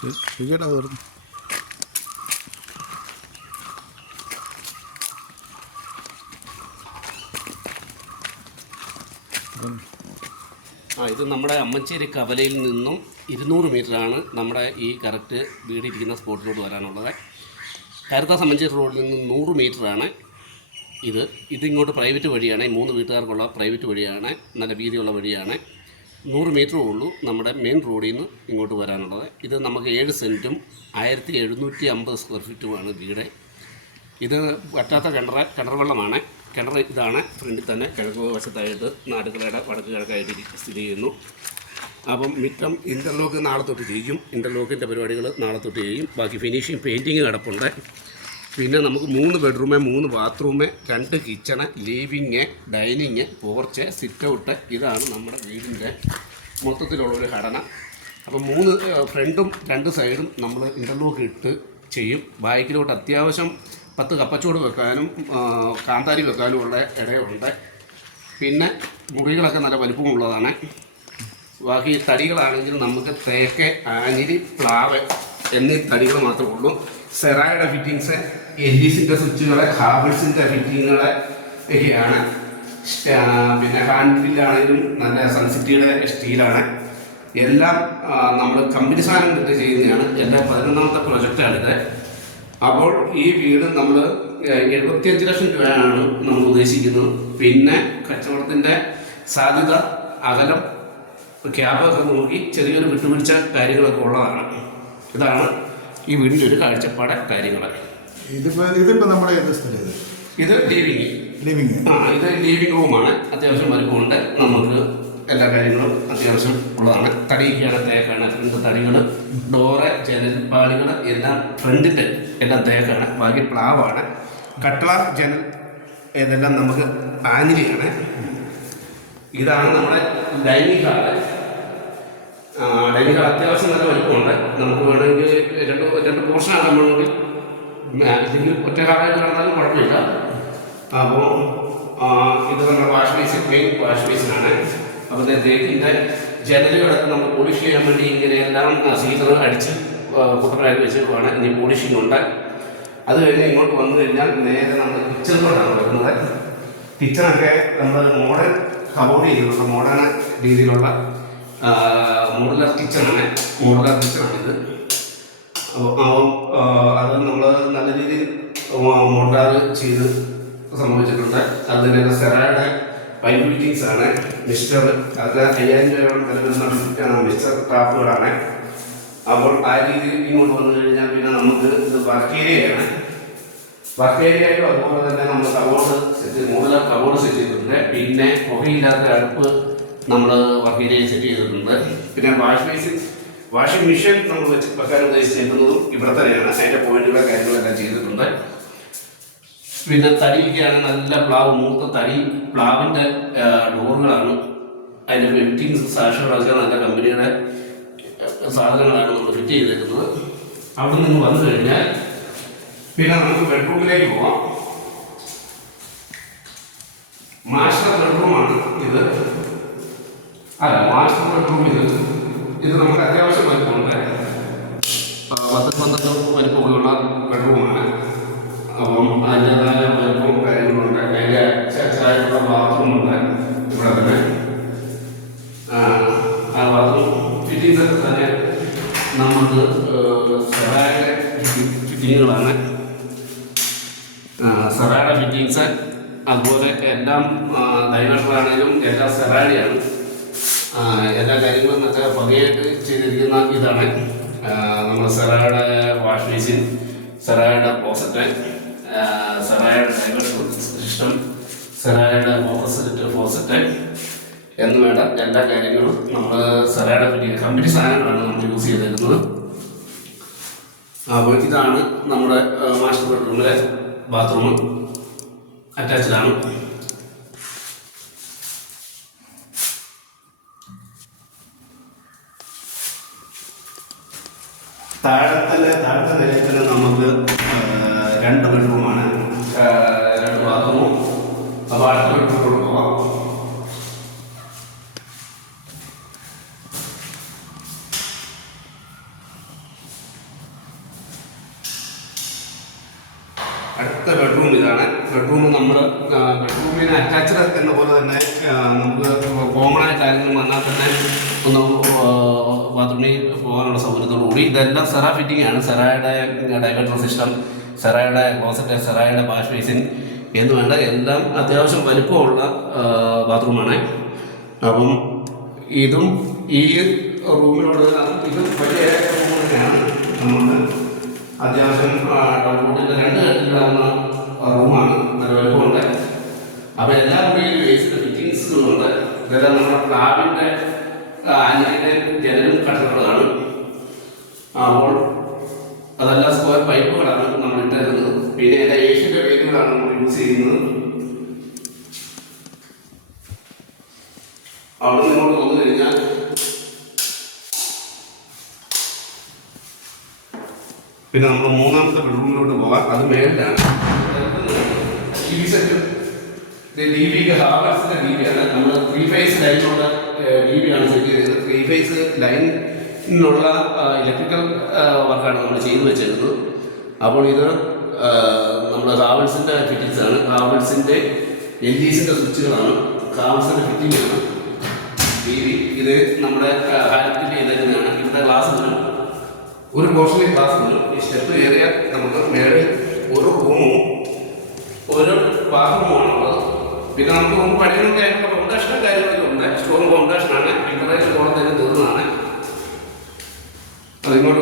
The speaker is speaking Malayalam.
ശരിയേട്ടാ തീർന്നു. ഇത് നമ്മുടെ അമ്മച്ചേരി കവലയിൽ നിന്നും 200 മീറ്ററാണ് നമ്മുടെ ഈ കറക്റ്റ് വീടിരിക്കുന്ന സ്പോട്ടിലോട്ട് വരാനുള്ളത്. കരുത്താസ് അമ്മച്ചേരി റോഡിൽ നിന്ന് 100 മീറ്ററാണ് ഇതിങ്ങോട്ട് പ്രൈവറ്റ് വഴിയാണ്. 3 വീട്ടുകാർക്കുള്ള പ്രൈവറ്റ് വഴിയാണ്, നല്ല വീതിയുള്ള വഴിയാണ്. 100 മീറ്ററേ ഉള്ളൂ നമ്മുടെ മെയിൻ റോഡിൽ നിന്ന് ഇങ്ങോട്ട് വരാനുള്ളത്. ഇത് നമുക്ക് 7 സെൻറ്റും 1750 സ്ക്വയർ ഫീറ്റുമാണ് വീട്. ഇത് വറ്റാത്ത കിണർ വെള്ളമാണ്. കിണർ ഇതാണ് ഫ്രണ്ടിൽ തന്നെ കിഴക്ക് വശത്തായിട്ട് നാടുകളയുടെ വടക്ക് കിഴക്കായിട്ട് സ്ഥിതി ചെയ്യുന്നു. അപ്പം മിറ്റം ഇൻ്റർലോക്ക് നാളെ തൊട്ട് ചെയ്യും. ഇൻ്റർലോക്കിൻ്റെ പരിപാടികൾ നാളെ തൊട്ട് ചെയ്യും. ബാക്കി ഫിനിഷിങ് പെയിൻറ്റിങ് കിടപ്പുണ്ട്. പിന്നെ നമുക്ക് 3 bedroom, 3 bathroom, 2 kitchen, living, dining, porch, sit out. ഇതാണ് നമ്മുടെ വീടിൻ്റെ മൊത്തത്തിലുള്ളൊരു ഘടന. അപ്പം 3 ഫ്രണ്ടും 2 സൈഡും നമ്മൾ ഇൻ്റർലോക്ക് ഇട്ട് ചെയ്യും. ബാക്കിലോട്ട് അത്യാവശ്യം 10 കപ്പച്ചോട് വെക്കാനും കാന്താരി വെക്കാനുമുള്ള ഇടയുണ്ട്. പിന്നെ മുറികളൊക്കെ നല്ല വലിപ്പമുള്ളതാണ്. ബാക്കി തടികളാണെങ്കിൽ നമുക്ക് തേക്ക്, ആഞ്ഞിലി, പ്ലാവ് എന്നീ തടികൾ മാത്രമേ ഉള്ളൂ. സെറായുടെ ഫിറ്റിങ്സ്, എൽജിസിൻ്റെ സ്വിച്ചുകൾ, ഹാബിൾസിൻ്റെ ഫിറ്റിങ്ങുകൾ ഒക്കെയാണ്. പിന്നെ ഹാൻഡ് ഫില്ലാണെങ്കിലും നല്ല സൺസിറ്റിയുടെ സ്റ്റീലാണ്. എല്ലാം നമ്മൾ കമ്പനി സാധനം കിട്ടി ചെയ്യുന്നതാണ്. എൻ്റെ 11ാമത്തെ പ്രൊജക്റ്റാണിത്. അപ്പോൾ ഈ വീട് നമ്മൾ 75 ലക്ഷം രൂപയാണ് നമ്മൾ ഉദ്ദേശിക്കുന്നത്. പിന്നെ കച്ചവടത്തിൻ്റെ സാധ്യത, അകലം, ക്യാബൊക്കെ നോക്കി ചെറിയൊരു വിട്ടുപിടിച്ച കാര്യങ്ങളൊക്കെ ഉള്ളതാണ്. ഇതാണ് ഈ വീടിൻ്റെ ഒരു കാഴ്ചപ്പാട് കാര്യങ്ങൾ. ഇതിപ്പോൾ നമ്മുടെ ഏത് സ്ഥലം? ഇത് ലിവിങ്. ഇത് ലിവിങ് റൂമാണ്. അത്യാവശ്യം വലുപ്പമുണ്ട്. നമുക്ക് എല്ലാ കാര്യങ്ങളും അത്യാവശ്യം ഉള്ളതാണ്. തടിയൊക്കെയാണ്, തേക്കാണ്. ഫ്രണ്ട് തടികൾ, ഡോറ്, ജനൽ പാളികൾ എല്ലാം ഫ്രണ്ടിൻ്റെ എല്ലാം തേക്കാണ്. ബാക്കി പ്ലാവാണ്. കട്ടള, ജനൽ ഇതെല്ലാം നമുക്ക് ആഞ്ഞിലിയാണ്. ഇതാണ് നമ്മുടെ ഡൈനിങ് ഹാള്. ഡൈനിങ് ഹാൾ അത്യാവശ്യം നല്ല വലുപ്പമുണ്ട്. നമുക്ക് വേണമെങ്കിൽ രണ്ട് പോർഷൻ ആക്കാൻ വേണമെങ്കിൽ ഇതിൽ ഒറ്റ ഹാളായിട്ട് കിടന്നാലും കുഴപ്പമില്ല. അപ്പോൾ ഇത് നമ്മുടെ വാഷ് ബേസിൻ, മെയിൻ വാഷ് ബേസിനാണ്. അപ്പോൾ തേക്കിൻ്റെ ജനലുകളൊക്കെ നമ്മൾ പോളിഷ് ചെയ്യാൻ വേണ്ടി ഇങ്ങനെയെല്ലാം സീസർ അടിച്ച് കുട്ടപ്പനാക്കി വെച്ചേക്കുവാണ്. ഇനി പോളിഷിംഗ് ഉണ്ട്. അത് കഴിഞ്ഞ് ഇങ്ങോട്ട് വന്നു കഴിഞ്ഞാൽ നേരെ നമ്മൾ കിച്ചണിലോട്ടാണ് വരുന്നത്. കിച്ചണൊക്കെ നമ്മൾ മോഡേൺ കബോർഡ് ചെയ്തിട്ടുള്ള മോഡേൺ രീതിയിലുള്ള മോഡുലർ കിച്ചണാണിത്. അപ്പോൾ അത് നമ്മൾ നല്ല രീതിയിൽ മോഡാർ ചെയ്ത് സംഭവിച്ചിട്ടുണ്ട്. അത് തന്നെ സെറായുടെ പൈപ്പ് ഫിറ്റിങ്സ് ആണ്. മിസ്റ്റർ അത് 5000 രൂപയോളം നിലവിൽ മിസ്റ്റർ ടാപ്പുകളാണ്. അപ്പോൾ ആ രീതിയിൽ ഇങ്ങോട്ട് വന്നു കഴിഞ്ഞാൽ പിന്നെ നമുക്ക് ഇത് വർക്ക് ഏരിയയാണ്. വർക്ക് ഏരിയയിലും അതുപോലെ തന്നെ നമ്മൾ cupboard set, modular cupboard set ചെയ്തിട്ടുണ്ട്. പിന്നെ പുകയില്ലാത്ത അടുപ്പ് നമ്മൾ വർക്ക് ഏരിയയിൽ സെറ്റ് ചെയ്തിട്ടുണ്ട്. പിന്നെ വാഷിംഗ് മെഷീൻ നമ്മൾ വെക്കാൻ ഉദ്ദേശിച്ചിരിക്കുന്നതും ഇവിടെ തന്നെയാണ്. അതിൻ്റെ പോയിന്റുള്ള കാര്യങ്ങളെല്ലാം ചെയ്തിട്ടുണ്ട്. പിന്നെ തടിയൊക്കെയാണ് നല്ല പ്ലാവ്, മൂത്ത തടി പ്ലാവിൻ്റെ ഡോറുകളാണ്. അതിൻ്റെ ഫിറ്റിങ്സ് സാക്ഷരങ്ങളൊക്കെ നല്ല കമ്പനിയുടെ സാധനങ്ങളാണ് നമ്മൾ ഫിറ്റ് ചെയ്തിരിക്കുന്നത്. അവിടെ നിന്ന് വന്നു കഴിഞ്ഞാൽ പിന്നെ നമുക്ക് ബെഡ്റൂമിലേക്ക് പോവാം. മാസ്റ്റർ ബെഡ്റൂമാണ് ഇത്. മാസ്റ്റർ ബെഡ്റൂം ഇത് നമുക്ക് അത്യാവശ്യം വലിപ്പമുണ്ട്. 10-12 വലിപ്പമൊക്കെയുള്ള ബെഡ്റൂമാണ്. അപ്പം അതിൻ്റെതായ വലിപ്പവും കാര്യങ്ങളുണ്ട്. അതിൻ്റെ ചെറുതായിട്ടുള്ള ബാത്റൂമുണ്ട് ഇവിടെ തന്നെ. ആ ബാത്റൂം ഫിറ്റിങ്സൊക്കെ തന്നെ നമുക്ക് സെറായുടെ ഫിറ്റിങ്ങുകളാണ്. സെറായുടെ ഫിറ്റിങ്സ് അതുപോലെ എല്ലാം ഡൈനറാണെങ്കിലും എല്ലാം സെറായുടെയാണ്. എല്ലാ കാര്യങ്ങളും നല്ല ഭംഗിയായിട്ട് ചെയ്തിരിക്കുന്ന ഇതാണ്. നമ്മൾ സെറായുടെ വാഷ് ബേസിൻ, സെറായുടെ ക്ലോസറ്റ്, സെറായുടെ ഡൈവേഴ്സ് സിസ്റ്റം, സെറായുടെ ഫോസറ്റ് എന്ന് വേണ്ട എല്ലാ കാര്യങ്ങളും നമ്മൾ സെറായുടെ പറ്റിയ കമ്പനി സാധനങ്ങളാണ് നമ്മൾ യൂസ് ചെയ്തിരുന്നത്. അപ്പോൾ ഇതാണ് നമ്മുടെ മാസ്റ്റർ ബെഡ്റൂമിലെ ബാത്റൂം. അറ്റാച്ച്ഡാണ്. താഴത്തെ നിലയിൽ തന്നെ നമുക്ക് 2 ബെഡ്റൂമാണ്, 2 ബാത്റൂമും. അപ്പോൾ അടുത്ത ബെഡ്റൂമിലോട്ട് പോകാം. ബെഡ്റൂമിന് അറ്റാച്ച്ഡ് എന്ന പോലെ തന്നെ നമുക്ക് കോമൺ ആയിട്ട് ആരെങ്കിലും വന്നാൽ തന്നെ ഒന്ന് ബാത്റൂമിൽ പോകാനുള്ള സൗകര്യത്തോടുകൂടി ഇതെല്ലാം സെറ ഫിറ്റിംഗ് ആണ്. സെറയുടെ ഡൈവേർട്ടർ സിസ്റ്റം, സെറയുടെ ക്ലോസറ്റ്, സെറയുടെ വാഷ് ബേസിൻ എന്ന് വേണ്ട എല്ലാം അത്യാവശ്യം വലിപ്പമുള്ള ബാത്റൂമാണ്. അപ്പം ഇതും ഈ റൂമിനോട് ഇത് വലിയ റൂം തന്നെയാണ്. നമുക്ക് അത്യാവശ്യം ടോയ്ലറ്റിൻ്റെ 2 കട്ടിലാവുന്ന റൂമാണ്, നല്ല വലുപ്പമുണ്ട്. അപ്പോൾ എല്ലാ റൂമിലും വേസ്റ്റ് ഫിറ്റിങ്സുകളുണ്ട്. ഇതെല്ലാം നമ്മുടെ പ്ലാവിൻ്റെ ആനിയുടെ ജനലും കട്ടറുകളാണ്. അപ്പോൾ അതെല്ലാം സ്ക്വയർ പൈപ്പുകളാണ് നമ്മൾ ഇട്ടിരുന്നത്. പിന്നെ എല്ലാ ഏഷ്യൻ്റെ പൈപ്പുകളാണ് നമ്മൾ യൂസ് ചെയ്യുന്നത്. അവിടെ നിന്നോട് വന്നു കഴിഞ്ഞാൽ പിന്നെ നമ്മൾ 3ാമത്തെ ബെഡ്റൂമിലോട്ട് പോകാം. അത് മേളിലാണ്. ഹാർവെസ്റ്റിന്റെ DB-യാണ്. നമ്മൾ 3 ഫേസ് ലൈനിലുള്ള DB-ആണ് സെറ്റ് ചെയ്തത്. 3 ഫേസ് ലൈനിനുള്ള ഇലക്ട്രിക്കൽ വർക്കാണ് നമ്മൾ ചെയ്തു വെച്ചിരുന്നത്. അപ്പോൾ ഇത് നമ്മുടെ ഹാവൽസിൻ്റെ ഫിറ്റിങ്സ് ആണ്. ഹാവൽസിൻ്റെ LGസിൻ്റെ സ്വിച്ചുകളാണ്. ഹാവൽസിൻ്റെ ഫിറ്റിംഗ് ആണ് DB. ഇത് നമ്മുടെ ഹാൻഡിൽ ചെയ്തേക്കുന്നതാണ്. ഇവിടുത്തെ ഗ്ലാസ് വരും, ഒരു പോർഷനിൽ ഗ്ലാസ് വരും. ഈ സ്റ്റെപ്പ് കയറിയാൽ നമുക്ക് മേളിൽ ഒരു റൂമും ഒരു ബാത്റൂമുമാണുള്ളത്. പിന്നെ നമുക്ക് മുമ്പ് പഠിക്കണമെങ്കിൽ അതിനുള്ള ഫൗണ്ടേഷനും കാര്യങ്ങളൊക്കെ ഉണ്ട്. സ്റ്റോൺ ഫൗണ്ടേഷനാണ്. ഇൻറ്ററേഷൻ കോളത്തേക്ക് തീർന്നതാണ്. അതിങ്ങോട്ട്